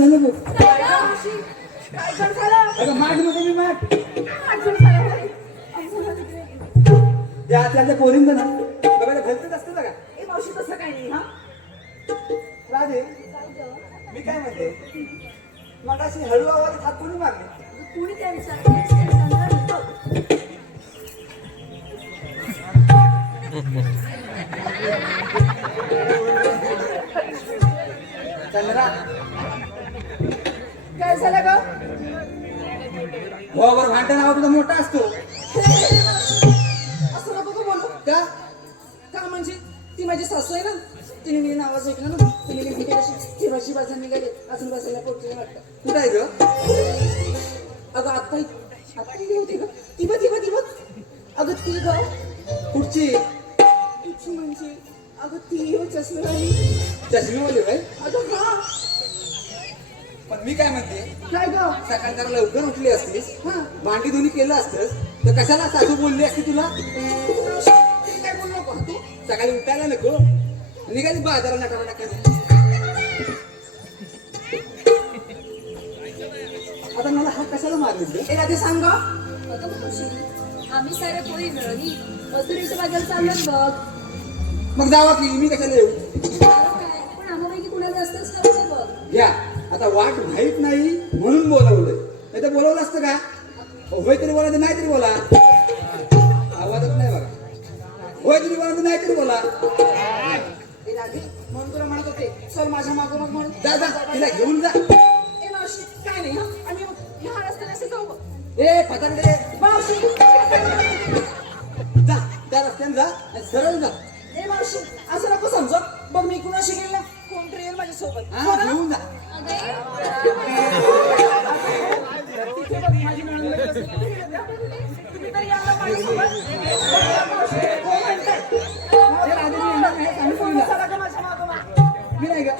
झालं बघ. काय? काय अगं माठ नको मी काय तिकडे. त्या त्याच्या पोरींचं ना बघायला भलतच असतं बघा. ए मावशी तसं काही नाही हा. राधे मी काय म्हणते? मग अशी हळू आवाज हात कोणी मारले कुणी त्या विचार चंद्रा काय झालं ग? भावावर भांडण आवाज तुझा मोठा असतो. असं नको तू बोलू. का? का म्हणजे? ती माझी सासू आहे ना? तिने मी आवाज ऐकला ना तिने मी भेटेल अशी ठेवायची बाजू निघाली. अजून बसायला पोटली वाटतं. कुठं आहे ग? अगं आता आता गेली होती ग. ती बघ ती बघ ती बघ. अगं ती ग. कुठची? तिची म्हणजे अगं ती हो चष्मेवाली चष्मीवाली बाई अगं हा. पण मी काय म्हणते काय ग? सकाळी जरा लवकर उठली असतीस हा. भांडी धुणी केलं असतंस तर कशाला सासू बोलली असती तुला? ती काय बोलू नको हा तू? सकाळी उठायला नको. निघाली नटाफटा करून आता मला हा कशाला मारली ए राधे सांग ग. अगं मावशी, आम्ही साऱ्या पोरी मिळून मथुरेच्या बाजार चाललो बघ. मग जावा की मी कशाला येऊ अरे काय पण आम्हापैकी कुणाला जास्तच ठरवलंय बघ घ्या आता वाट माहीत नाही म्हणून बोलवलंय. नाही तर बोलवलं असतं का? होय तरी बोला तर नाही तरी बोला. आवाजच नाही बघा. होय तरी बोला तर नाही तरी बोला. म्हणून तुला म्हणत होते चल माझ्या मागोमाग म्हणून जा जा तिला घेऊन जा. काय नाही हा आम्ही ह्या रस्त्याने असं जाऊ बघ. ए पतंगडे मावशी जा त्या रस्त्याने जा आणि सरळ जा. ए मावशी असं नको समज. बघ मी कुणाशी गेलो ना कोणतरी येईल माझ्यासोबत? घेऊन जा. मी नाही का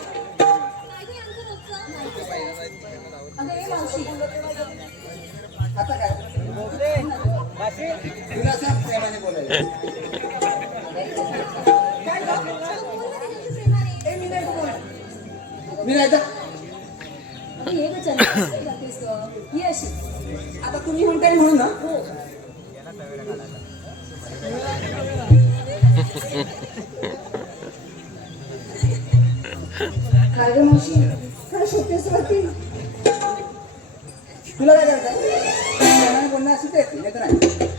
आता काय तुला सांग प्रेमाने बोलायला नाही मी नाही का अशी आता तुम्ही म्हणताय म्हणून ना हो काय मावशी काय शोधतेस वरती तुला काय करताय बोलणं असं ते नाही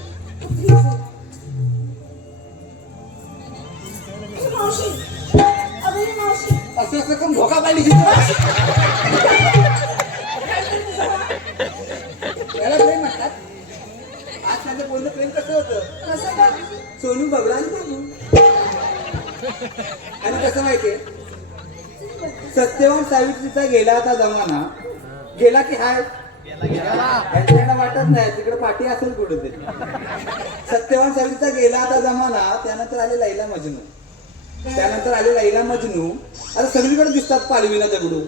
बघला आणि बघू आणि कसं माहितीये? सत्यवान सावित्रीचा गेला आता जमाना. गेला की हाय. यांच्याकडे वाटत नाही तिकडे पाठी असेल कुठे सत्यवान सावित्रीचा गेला आता जमाना त्यानंतर आले लैला मजनू. त्यानंतर आले लैला मजनू. आता सगळीकडे दिसतात पालवीला दगडू.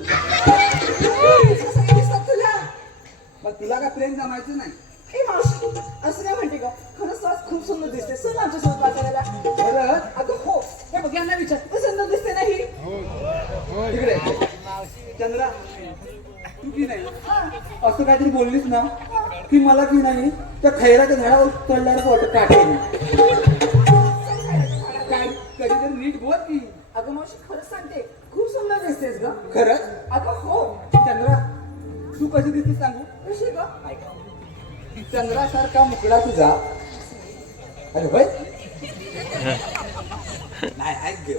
मग तुला काय प्रेम जमायचं नाही? ए मावशी असं काय म्हणते का खरंच आज खूप सुंदर दिसते सर आमच्यासोबत वाचायला बरं अगं हो. हे बघ यांना विचार. तू सुंदर दिसते नाही तिकडे. चंद्रा तू की नाही? असं काहीतरी बोललीस ना की मला की नाही त्या खैराच्या झाडावर चढल्यावर वाटत काठेने. काय? कधीतरी नीट बोल की. अगं मावशी खरंच सांगते. खूप सुंदर दिसतेस ग. खरंच? अगं हो. चंद्रा तू कशी दिसते सांगू? कशी ग? चंद्रासारखा मुकडा तुझा. अरे होय? नाही ऐक गे.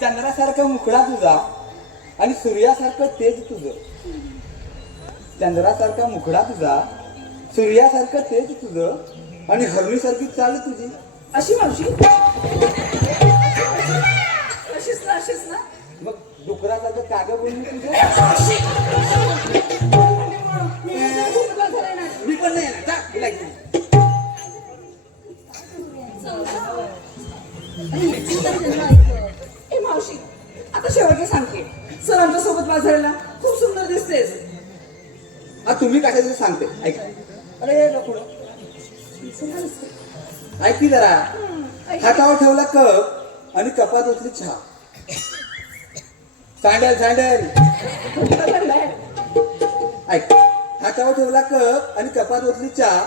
चंद्रासारखा मुकडा तुझा आणि सूर्यासारखं तेज तुझं. चंद्रासारखा मुखडा तुझा सूर्यासारखं तेज तुझं आणि हरणीसारखी चाल तुझी. अशी मावशी? अशीच ना अशीच ना. मग डुकरासारखं कागद बोलून तुझं? ऐक जरा. हातावर ठेवला कप आणि कपात ओतली चहा. Sandal sandal. ऐक. हातावर ठेवला कप आणि कपात ओतली चहा.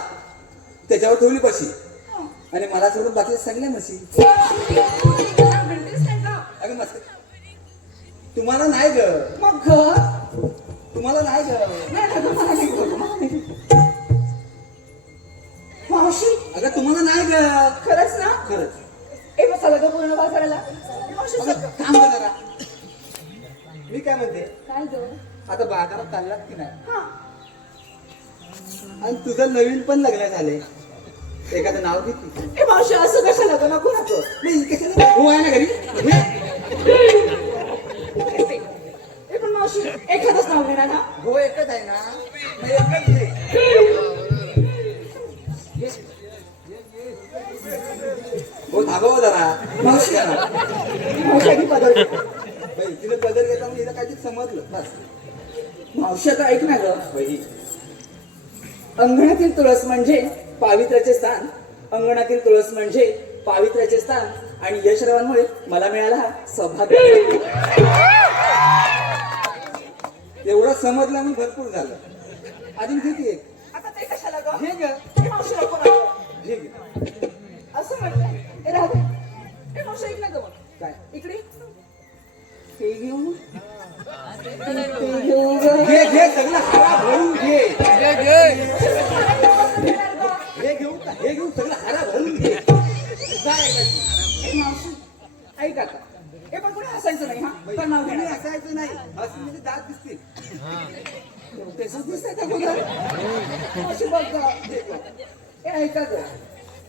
त्याच्यावर ठेवली पशी आणि मला सोडून बाकी सगळ्या म्हशी. अगं मस्त. तुम्हाला नाही ग. मग तुम्हाला नाही ग. आता बाजारात चाललात की नाही? हा. आणि तुझं नवीन पण लग्न झाले एखादं नाव घेतली ए मावशी असं कशाला? गं नको नको नाही कशाला हो आहे ना घरी? ए पण मावशी एखादंच नाव घेणार ना हो एकच आहे ना. मग एकच घे हो थांबव जरा. मावशी जरा. मावशी आधी पदर घे. बाई, तिने बदल घेता म्हणजे हिला काहीतरी समजलं. बस. मावशी आता ऐक ना गं. अंगणातील तुळस म्हणजे पावित्र्याचे स्थान. अंगणातील तुळस म्हणजे पावित्र्याचे स्थान. आणि यशरावांमुळे मला मिळाला हा सौभाग्य. एवढं समजलं मी भरपूर झालं. अजून किती एक आता ते कशाला गं? घे. ग म्हणजे दात दिसतील. दिसतंय का हे ऐका ग.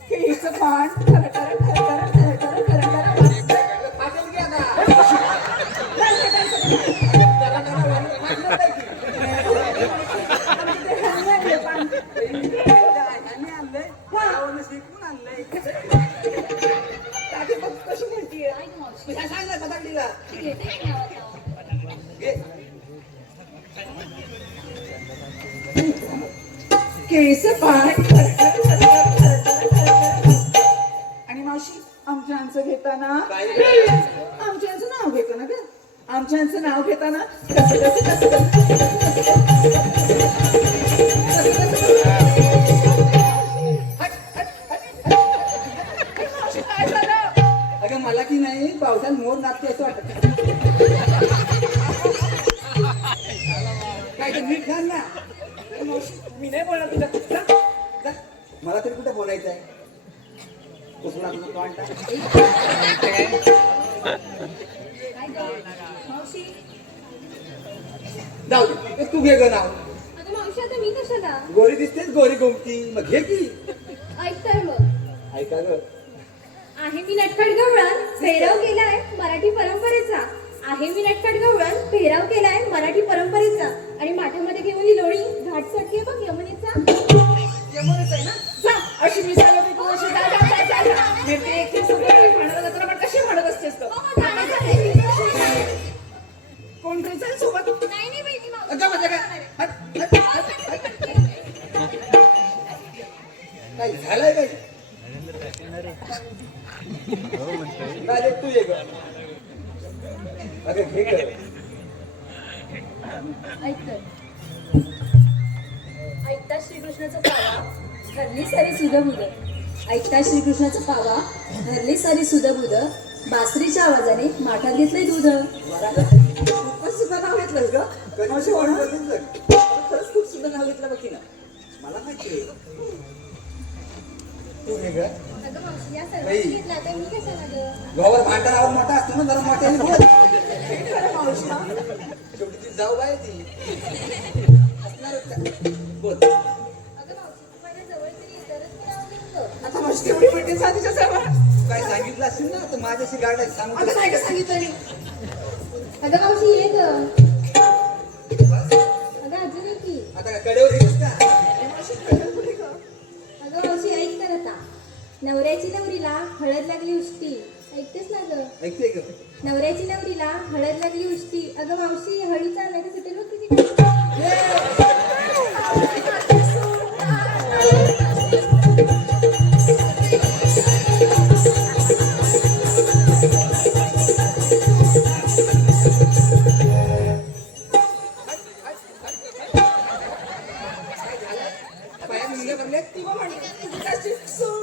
केळीचं पान खरखर खरखर खरखर खरखर आठवून घ्या ना. कशी म्हणतीये? सांगा बघा तिला केस पाय आणि मावशी आमच्या आमचं घेताना आमच्या नाव घेताना ग? आमच्या आमचं नाव घेताना ना ए, मावशी मी नाही बोलणार तुझ्या. जा. मला तरी कुठं बोलायचं आहे? उचलून आपलं तोंड. टाक. काय ग मावशी. जाऊ दे. ते तू घे ग नाव. अगं मावशी आता मी कशाला? गोरी दिसतेच गोरी गोमती. मग घे की. ऐक तर मग. ऐका ग. आहे मी नटखट गवळण पेहराव केलाय मराठी परंपरेचा. आहे मी नटखट गवळण पेहराव केलाय मराठी परंपरेचा. माठामध्ये घेऊन ही लोणी घाट सटके बघ यमुनेचा. यमुनेच आहे ना? जा अशी मी सांगत होती, तू अशी जा जा जा जा जा. मी ते एकटी सगळं म्हणत होते तुला, पण कशी म्हणत असतेस तू? हो, जाण्याचं आहे. कोणतरी चल सोबत. नाही नाही बाई. अगं माझ्या काय झालंय राजे तू ये अगं ग ऐक. ऐकता श्रीकृष्णाचा पावा धरली सारी सुधबुद ऐकता श्रीकृष्णाचा पावा धरली सारी सुधबुद बासरीच्या आवाजाने माठात घेतलंय दूध. खूपच सुद्धा नाव घेतलंस ग? खरंच खूप सुद्धा नाव घेतलं बघ तिनं. मला माहिती तू वेगळं गोवर भांडारावर मोठा असतो ना जरा मोठ्याने बोल शेवटी ती जाऊ बाय ती. असणार बोल. आता माझी काय सांगितलं असेल ना तर माझ्याशी गाड आहे सांग नाही का सांगितलं मी मावशी ये ग. आता कडेवर नवऱ्याची नवरीला हळद लागली उष्टी. ऐकतेस ना गं? ऐकते ग. नवऱ्याची नवरीला हळद लागली उष्टी. अगं मावशी हळू चालला तर सुटेल बघ Thank you.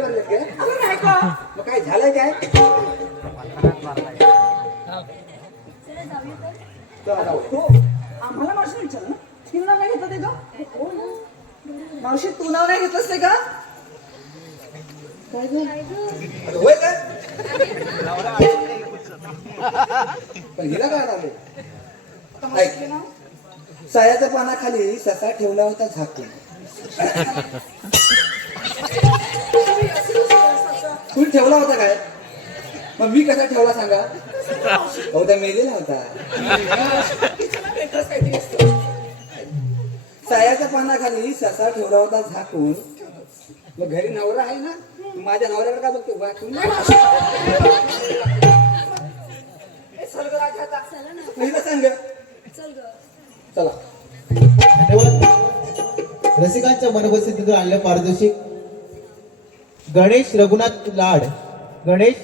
भरल्यात काय मग काय झालंय काय? चला जाऊ. हो. आम्हाला मावशी विचार ना. तिने नाव नाही घेतलं ते का मावशी तू नाव नाही घेतलंस ते का काय गं? आता होय काय पण हिला काय नाव सायाच्या पानाखाली ससा ठेवला होता झाकून. तू ठेवला होता काय? मग मी कसा ठेवला सांगा? हो त्या मेलेला होता. सायाच्या पानाखाली ससा ठेवला होता झाकून. मग घरी नवरा आहे ना तू माझ्या नवऱ्याकडे का बघतो? वाकून सांग चला रसिकांच्या मनोपस्थितीतून आणलं पारितोषिक गणेश रघुनाथ लाड गणेश